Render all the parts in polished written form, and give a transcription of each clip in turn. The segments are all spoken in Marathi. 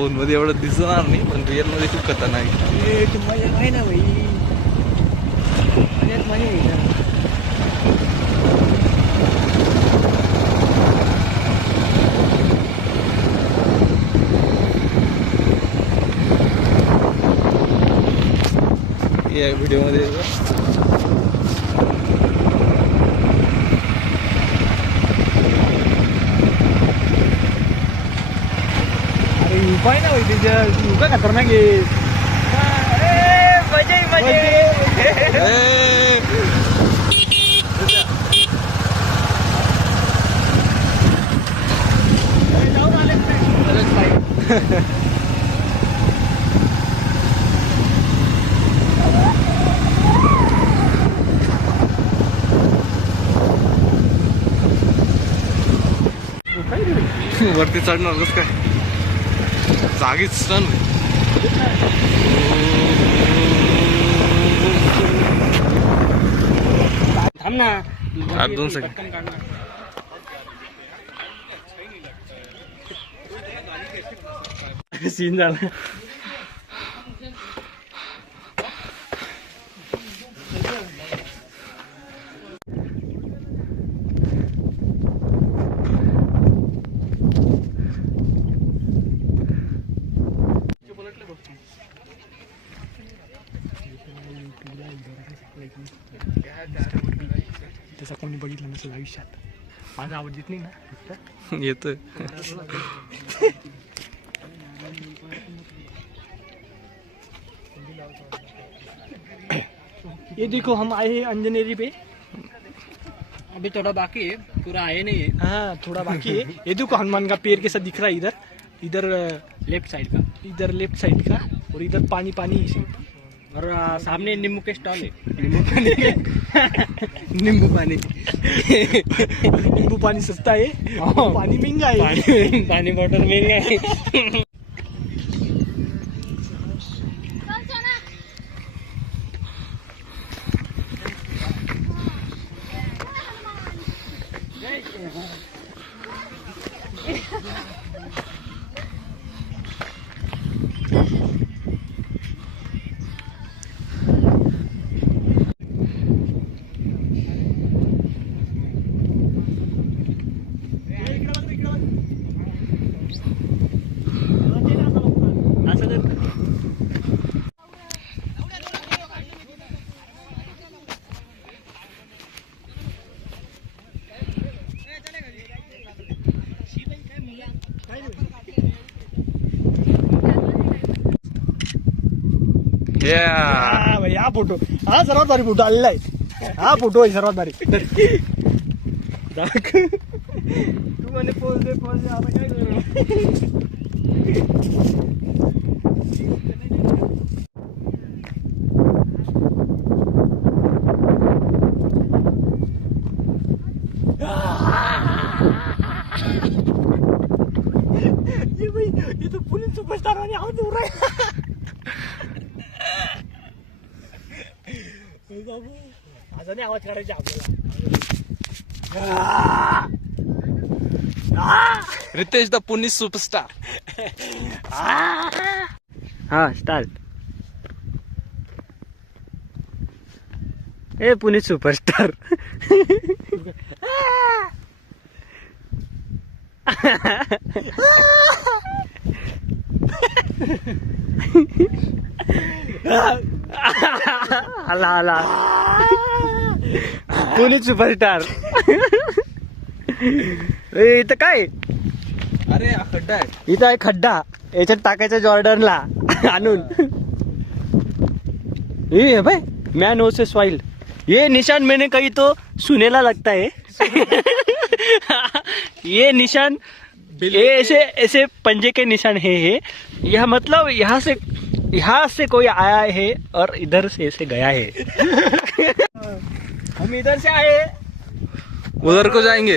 फोन मध्ये एवढं दिसणार नाही, पण रिअल मध्ये खूप खतरनाक आहे. मजा आहे ना भाई, मजा आहे. या व्हिडिओ मध्ये अरे उपाय ना भाई, त्याच्या उपाय खतरनाक आहे. मजा जाऊन आले. वरती चढणार कसं काय, जागीच स्टन. थांब ना, 2 सेकंड. सीन झाला. तसं कोणी बघितलं नसेल आयुष्यात. माझा आवाज येत नाही ना? येतोय. ये देखो हम आए हैं अंजनेरी पे. अभी थोड़ा बाकी है, पूरा आए नहीं है. हाँ थोड़ा बाकी है. ये देखो हनुमान का पेड़ कैसा दिख रहा है इधर, इधर लेफ्ट साइड का, इधर लेफ्ट साइड का, और इधर पानी पानी है. और सामने नींबू के स्टॉल है. नींबू पानी नींबू पानी नींबू पानी सस्ता है, पानी महंगा है. पानी बॉटल महंगा है. भाई हा फोटो, हा सर्वात भारी फोटो आलेला आहे. हा फोटो आहे सर्वात भारी. तू म्हणे पोच दे आता काय करू. ये तो पुलिस सुपरस्टार वाले आवाज हो रहा है. माझा नाही आवाज काढायचा आपल्याला. Ritesh the Puneet superstar. हा स्टार्ट. ए पुनीत सुपरस्टार. आला आला पुनीत सुपरस्टार. इथं काय, अरे हा खड्डा आहे. इथं आहे खड्डा, याच्यात टाकायचं जॉर्डनला आणून. ये भाई मैन हो से सॉइल. ये निशान मैंने कही तो सुनेला लगता है. ये निशान, ये ऐसे ऐसे पंजे के निशान है ये. यह मतलब यहाँ से कोई आया है और इधर से ऐसे गया है. हम इधर से आए, उधर को जाएंगे.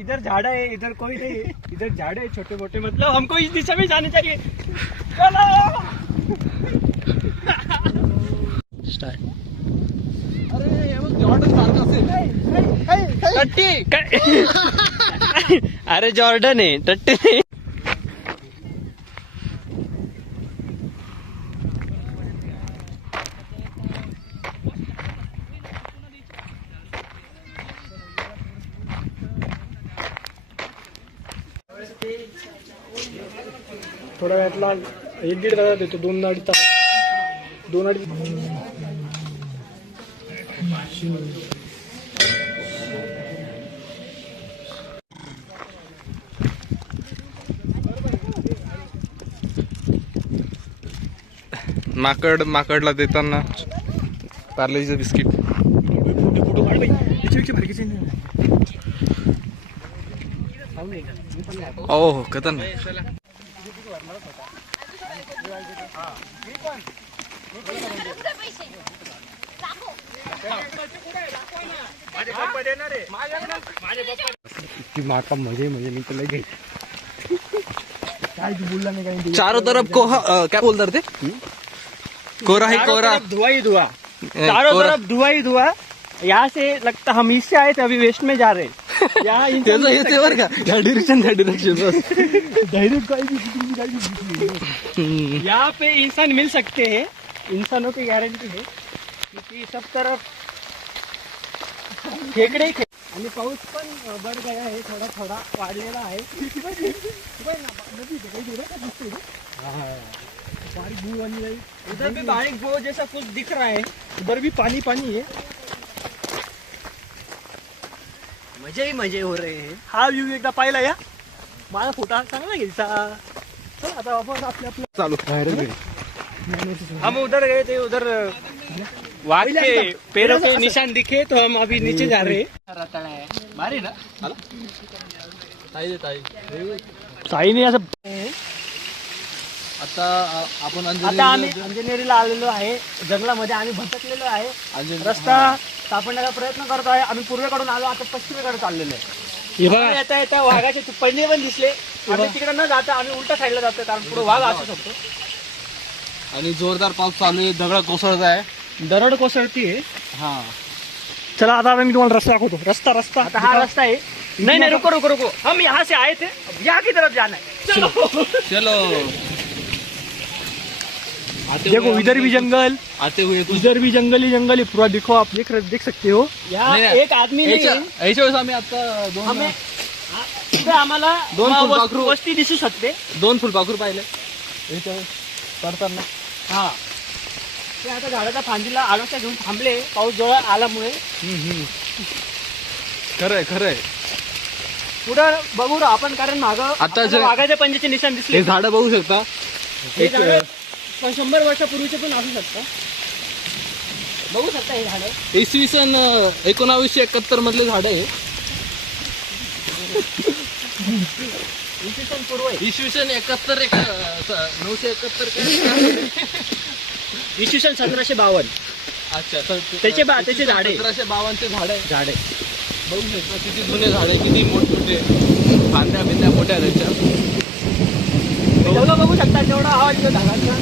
इधर झाड़ है, इधर कोई नहीं है. इधर झाड़ है छोटे मोटे, मतलब हमको इस दिशा में जाने चाहिए. चलो स्टार्ट. अरे जॉर्डन सारखं असेल. टट्टी. अरे जॉर्डन आहे, टट्टी नाही. थोड्या वेळातला 1-1.5 तासात येतो. 2-2.5 तासात 2-2.5. माकडला देताना पार्लेचं बिस्किट. फोटो काढ बाई. हो खतरनाक. माका मजे मी तुला घे. काय तू बोलला नाही काही. चारों तरफ क्या बोलतात ते, कोहरा ही कोहरा, धुआं ही धुआं, चारों तरफ धुआं ही धुआं. यहाँ से लगता हम इससे आए थे, अभी वेस्ट में जा रहे हैं. यहाँ येते बर का, या डिरेक्शन बस. यहाँ पे इंसान मिल सकते हैं, इंसानों की गॅरंटी है, क्योंकि सब तरफ खेकडे आणि पाऊस पण बढ़ गया है, थोड़ा थोड़ा वाढलेला आहे. उधर भी बारीक बो जैसा कुछ दिख रहा है, उधर भी पानी पानी है. मजे ही मजे हो रहे हैं. हा व्ह्यू एकदा पाहिला या. माझा फोटा चांगला घ्यायचा. चल आता आपण आपल्या चालू. हम उधर गए थे, उधर वाघ के पैरों के निशान दिखे तो हम अभी नीचे जा रहे हैं. भारी ना साईने असं. आता आपण आता आम्ही अंजनेरीला आलेलो आहे. जंगलामध्ये आम्ही भटकलेलो आहे. रस्ता सापडण्याचा प्रयत्न करतो आहे. आम्ही पूर्वेकडून आलो, आता पश्चिमेकडे चाललेलो आहे. येता येता वाघाचे पडणे पण दिसले. आम्ही तिकडे न जाता आम्ही उलटा साईडला जातो, कारण पुढे वाघ असू शकतो. आणि जोरदार पाऊस चालू आहे, दगड कोसळत आहे, दरड कोसळतीये. हा. चला आता मी तुम्हाला रस्ता दाखवतो. रस्ता आता हा रस्ता आहे. नहीं रुको, हम यहाँ से आए थे, यहाँ की तरफ जाना है. चलो. देखो इधर भी जंगल, आते हुए इधर भी जंगल ही जंगल है पूरा. देखो आप देख सकते हो. यहाँ एक आदमी नहीं है. याच्या वेळेस आम्ही आता आम्हाला दोन फुलपाखरू वस्ती दिसू शकते. 2 फुलपाखरू पाहिले करताना. हा, ते आता झाडाच्या फांदीला आडोसा घेऊन थांबले, पाऊस जवळ आल्यामुळे. खरंय. पुढं बघू आपण, कारण मागं आता वाघाच्या पंजाचे निशाण दिसले. हे झाडं बघू शकता. हे झाडं 100 वर्षापूर्वीचे पण असू शकतं. बघू शकता हे झाडं इसवी सन 1971 मधले झाड आहे. इसवी सन पूर्व आहे. इसवी सन 971 इसवी सन 1752. अच्छा. त्याचे झाडे 1752 झाडे बघू शकता. किती जुने झाडे, किती मोठमोठे फांद्या बिंद्या मोठ्या त्याच्या. एवढं बघू शकता, तेवढा हा झाडाचा.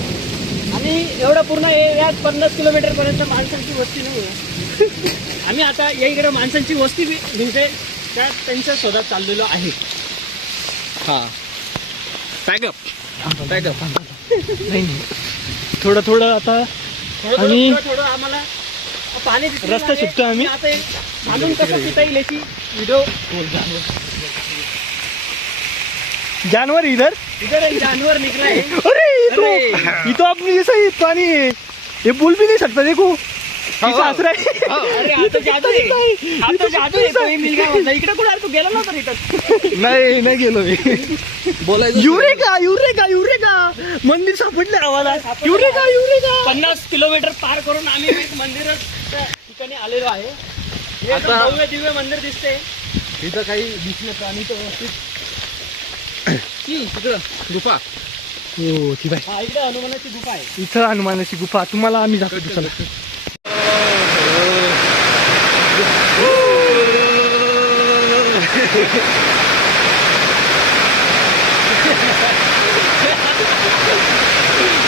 आणि एवढं पूर्ण एरियात 50 किलोमीटर पर्यंत माणसांची वस्ती नाही आहे. आम्ही आता या इकडे माणसांची वस्ती दिसते, त्यात त्यांच्या शोधात चाललेलो आहे. हा, पॅकअप. नाही थोडं आता. आणि थोडं आम्हाला पाणी रस्ता सुटतो. आम्ही आता घालून कसं पिता येईल याची व्हिडिओ. जानवर इधर एक जानवर निकला है. अरे ये तो अपनी जैसा ही पानी है, ये बोल भी नहीं सकता. देखो सासरा आहे. अरे आता जादू आहे. कोई मिलगा म्हणता. इकडे कुठे तू गेला नव्हता रिटर्न. नाही गेलो मी. बोलायचं युरेका मंदिर सापडले आम्हाला. युरेका 50 किलोमीटर पार करून आम्ही एक मंदिर ठिकाणी आलेलो आहे. आता भव्य दिव्य मंदिर दिसते. इथं काही दिसले प्राणी तर तिकडं गुफा. हो ठीक आहे. हा, इकडे हनुमानाची गुफा आहे. इथं हनुमानाची गुफा तुम्हाला आम्ही दाखवतो. चला.